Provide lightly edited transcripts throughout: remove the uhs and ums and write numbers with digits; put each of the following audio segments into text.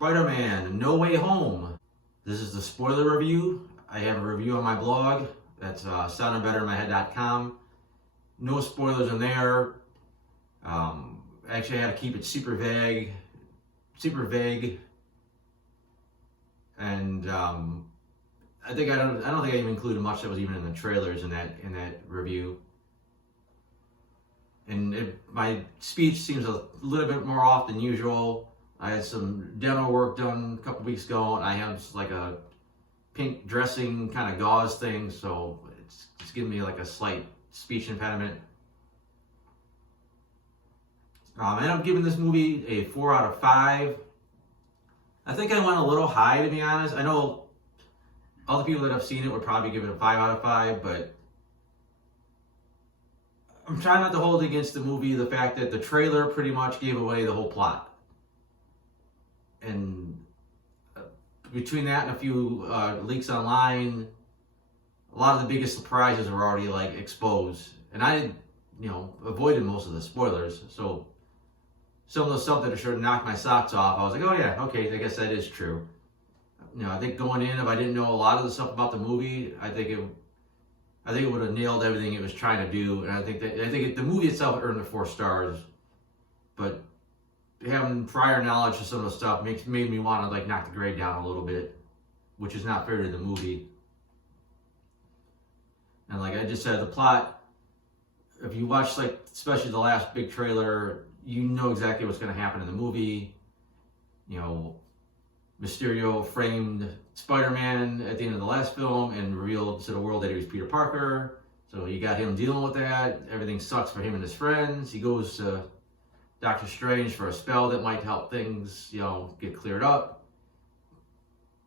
Spider-Man No Way Home. This is the spoiler review. I have a review on my blog. That's soundingbettermyhead.com. No spoilers in there. Actually, I had to keep it super vague. And I don't think I even included much that was even in the trailers in that review. And my speech seems a little bit more off than usual. I had some dental work done a couple weeks ago, and I have like a pink dressing kind of gauze thing, so it's giving me like a slight speech impediment. And I'm giving this movie a 4 out of 5. I think I went a little high, to be honest. I know other people that have seen it would probably give it a 5 out of 5, but I'm trying not to hold against the movie the fact that the trailer pretty much gave away the whole plot. And between that and a few leaks online, a lot of the biggest surprises are already like exposed. And I, avoided most of the spoilers. So some of the stuff that sort of knocked my socks off, I was like, oh yeah, okay, I guess that is true. I think going in, if I didn't know a lot of the stuff about the movie, I think it would have nailed everything it was trying to do. And I think the movie itself earned the 4 stars, but having prior knowledge of some of the stuff made me want to like knock the grade down a little bit, which is not fair to the movie. And like I just said, the plot, if you watch like especially the last big trailer, you know exactly what's going to happen in the movie. Mysterio framed Spider-Man at the end of the last film and revealed to the world that he was Peter Parker. So you got him dealing with that. Everything sucks for him and his friends. He goes to Doctor Strange for a spell that might help things, get cleared up.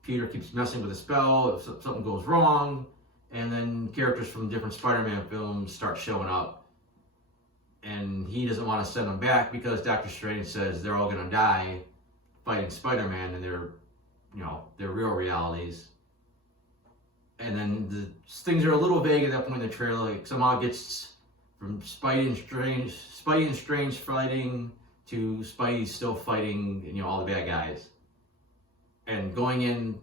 Peter keeps messing with the spell. If something goes wrong, and then characters from different Spider-Man films start showing up, and he doesn't want to send them back because Doctor Strange says they're all going to die fighting Spider-Man, and they're real realities. And then the things are a little vague at that point in the trailer. Like somehow it gets from Spidey and Strange fighting to Spidey still fighting, all the bad guys. And going in,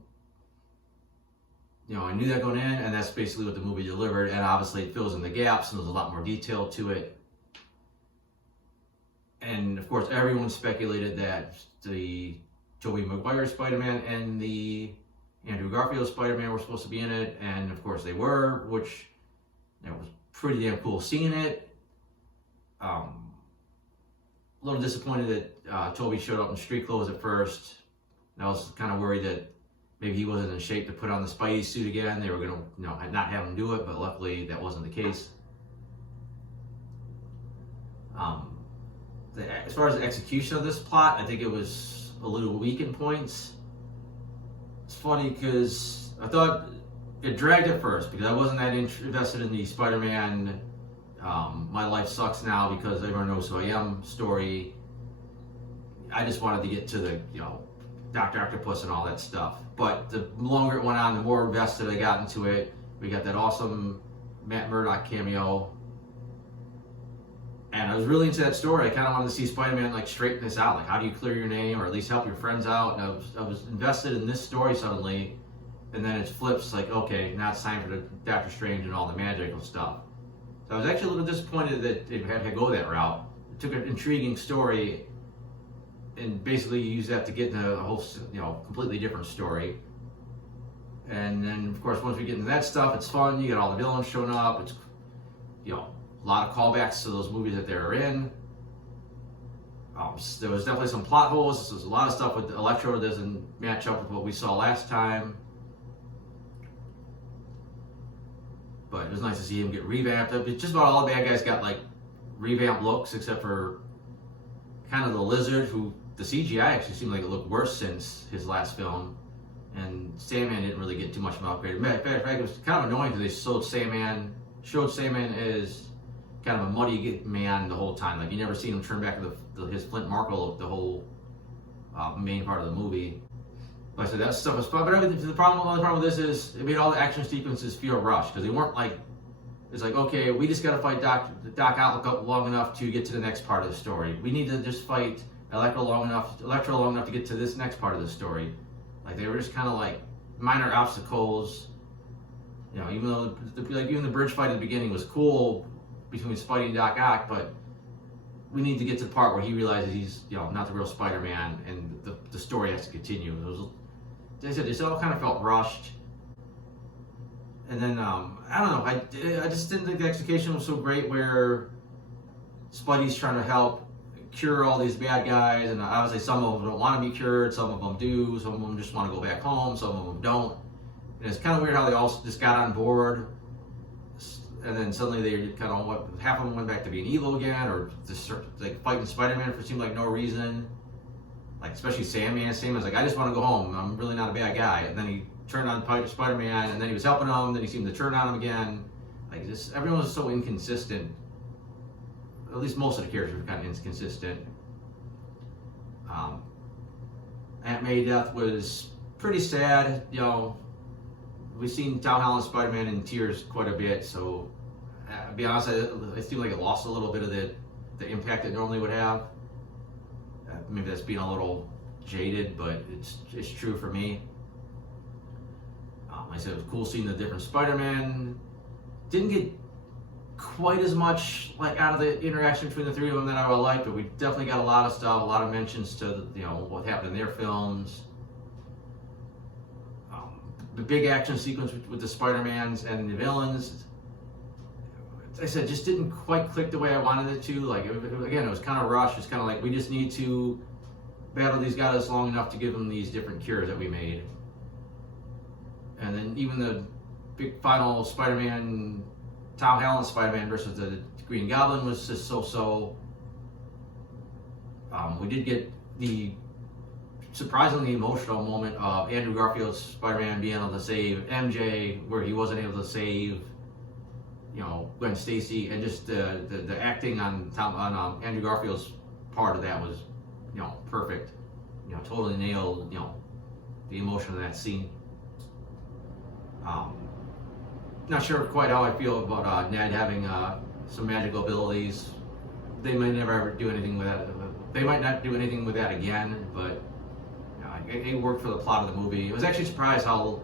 I knew that going in, and that's basically what the movie delivered. And obviously it fills in the gaps, and there's a lot more detail to it. And of course, everyone speculated that the Tobey Maguire Spider-Man and the Andrew Garfield Spider-Man were supposed to be in it, and of course they were, which was pretty damn cool seeing it. A little disappointed that Tobey showed up in street clothes at first. And I was kind of worried that maybe he wasn't in shape to put on the Spidey suit again. They were going to not have him do it, but luckily that wasn't the case. As far as the execution of this plot, I think it was a little weak in points. It's funny because I thought it dragged at first because I wasn't that invested in the Spider-Man My Life Sucks Now because everyone knows who I am story. I just wanted to get to the, Dr. Octopus and all that stuff. But the longer it went on, the more invested I got into it. We got that awesome Matt Murdock cameo. And I was really into that story. I kind of wanted to see Spider-Man like straighten this out. Like, how do you clear your name or at least help your friends out? And I was invested in this story suddenly. And then it flips like, okay, now it's time for the Doctor Strange and all the magical stuff. So I was actually a little disappointed that it had to go that route. It took an intriguing story and basically used that to get into a whole, completely different story. And then, of course, once we get into that stuff, it's fun. You get all the villains showing up. It's, a lot of callbacks to those movies that they were in. There was definitely some plot holes. There's a lot of stuff with Electro that doesn't match up with what we saw last time. But it was nice to see him get revamped. Just about all the bad guys got like revamped looks, except for kind of the Lizard, who the CGI actually seemed like it looked worse since his last film. And Sandman didn't really get too much of an upgrade. Matter of fact, it was kind of annoying because they showed Sandman as kind of a muddy man the whole time. Like you never seen him turn back to his Flint Marko look the whole main part of the movie. Like I said, that stuff was fun. But the problem with this is it made all the action sequences feel rushed because they weren't like, it's like, okay, we just got to fight Doc Ock long enough to get to the next part of the story. We need to just fight Electro long enough to get to this next part of the story. Like they were just kind of like minor obstacles. You know, even though even the bridge fight at the beginning was cool between Spidey and Doc Ock, but we need to get to the part where he realizes he's, you know, not the real Spider-Man, and the story has to continue. It was, as I said, this all kind of felt rushed. And then I don't know, I just didn't think the execution was so great, where Spidey's trying to help cure all these bad guys, and obviously some of them don't want to be cured, some of them do, some of them just want to go back home, some of them don't. And it's kind of weird how they all just got on board, and then suddenly they kind of, half of them went back to being evil again, or just like fighting Spider-Man for seemed like no reason. Like especially Sandman. Sandman's like, I just want to go home. I'm really not a bad guy. And then he turned on Spider-Man, and then he was helping him. Then he seemed to turn on him again. Like just everyone was so inconsistent. At least most of the characters were kind of inconsistent. Aunt May death was pretty sad. You know, we've seen Tom Holland's Spider-Man in tears quite a bit, so to be honest, it seemed like it lost a little bit of the impact it normally would have. Maybe that's being a little jaded, but it's true for me. Like I said, it was cool seeing the different Spider-Man. Didn't get quite as much like out of the interaction between the three of them that I would like, but we definitely got a lot of stuff, a lot of mentions to, you know, what happened in their films. The big action sequence with the Spider-Mans and the villains, as I said, just didn't quite click the way I wanted it to. Like, again, it was kind of rushed. It's kind of like, we just need to battle these guys long enough to give them these different cures that we made. And then even the big final Spider-Man, Tom Holland Spider-Man versus the Green Goblin was just so-so. We did get the surprisingly emotional moment of Andrew Garfield's Spider-Man being able to save MJ where he wasn't able to save, you know, Gwen Stacy, and just the acting on Andrew Garfield's part of that was, you know, perfect. You know, totally nailed, you know, the emotion of that scene. Not sure quite how I feel about Ned having some magical abilities. They might never ever do anything with that. They might not do anything with that again, but it worked for the plot of the movie. I was actually surprised how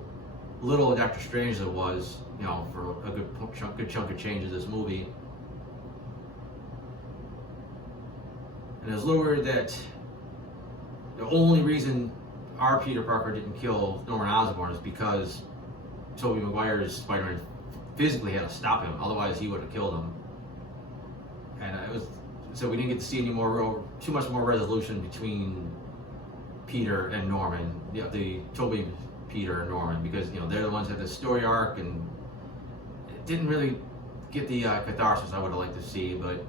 little of Doctor Strange there was, you know, for a good chunk of change of this movie. And it was a little weird that the only reason our Peter Parker didn't kill Norman Osborn is because Tobey Maguire's Spider-Man physically had to stop him, otherwise he would have killed him. And so we didn't get to see too much more resolution between Peter and Norman, you know, the Tobey, Peter and Norman, because, you know, they're the ones that had the story arc, and it didn't really get the catharsis I would have liked to see. But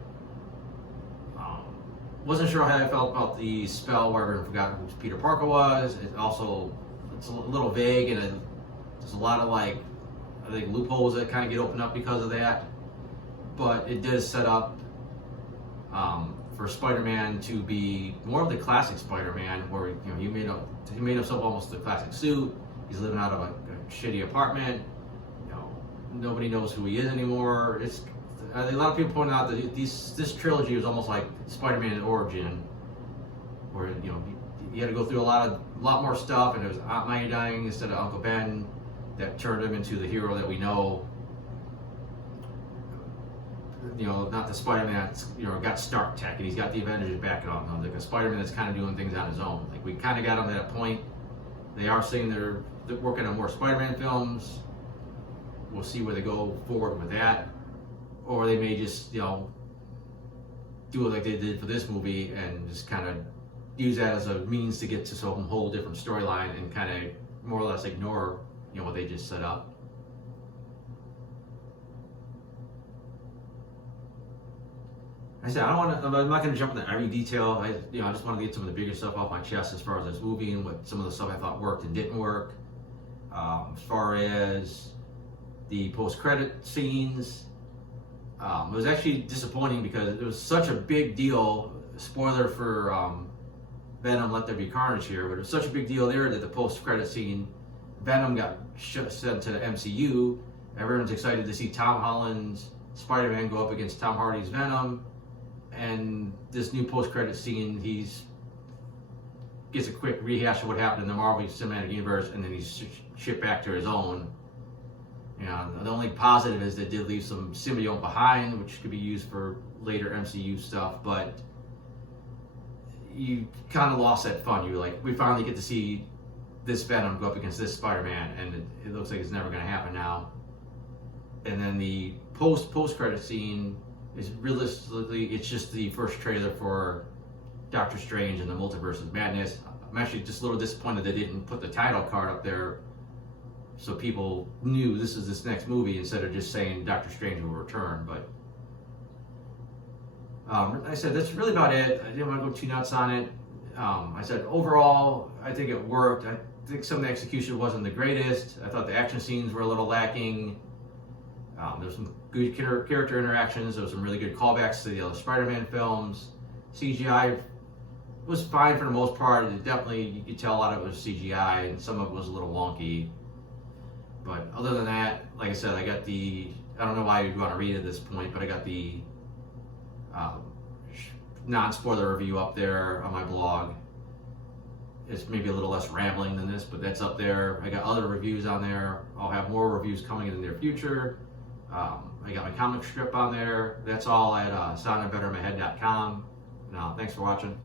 wasn't sure how I felt about the spell where everyone forgot who Peter Parker was. It's a little vague, and there's a lot of, like, I think, loopholes that kind of get opened up because of that. But it does set up for Spider-Man to be more of the classic Spider-Man, where, you know, he made himself almost the classic suit. He's living out of a shitty apartment. You know, nobody knows who he is anymore. A lot of people point out that this trilogy was almost like Spider-Man origin, where, you know, he had to go through a lot more stuff, and it was Aunt May dying instead of Uncle Ben that turned him into the hero that we know. You know, not the Spider-Man that's, you know, got Stark Tech and he's got the Avengers backing up. No, like a Spider-Man that's kind of doing things on his own. Like, we kind of got him to that point. They are saying they're working on more Spider-Man films. We'll see where they go forward with that. Or they may just, you know, do it like they did for this movie and just kind of use that as a means to get to some whole different storyline and kind of more or less ignore, you know, what they just set up. I said, I'm not going to jump into every detail. I just want to get some of the bigger stuff off my chest as far as this movie and what some of the stuff I thought worked and didn't work. As far as the post-credit scenes, it was actually disappointing because it was such a big deal. Spoiler for Venom: Let There Be Carnage here, but it was such a big deal there that the post-credit scene, Venom got sent to the MCU. Everyone's excited to see Tom Holland's Spider-Man go up against Tom Hardy's Venom. And this new post-credit scene, he's gets a quick rehash of what happened in the Marvel Cinematic Universe, and then he's shipped back to his own. You know, the only positive is they did leave some symbiote behind, which could be used for later MCU stuff, but you kind of lost that fun. You like, we finally get to see this Venom go up against this Spider-Man, and it looks like it's never going to happen now. And then the post-credit scene is realistically, it's just the first trailer for Doctor Strange and the Multiverse of Madness. I'm actually just a little disappointed they didn't put the title card up there so people knew this is this next movie instead of just saying Doctor Strange will return. But like I said, that's really about it. I didn't want to go too nuts on it. I said overall, I think it worked. I think some of the execution wasn't the greatest. I thought the action scenes were a little lacking. There was some good character interactions. There was some really good callbacks to the other Spider-Man films. CGI was fine for the most part. It definitely, you could tell a lot of it was CGI, and some of it was a little wonky. But other than that, like I said, I got the, I don't know why you'd want to read it at this point, but I got the non-spoiler review up there on my blog. It's maybe a little less rambling than this, but that's up there. I got other reviews on there. I'll have more reviews coming in the near future. I got my comic strip on there. That's all at soundandbettermyhead.com. Now, thanks for watching.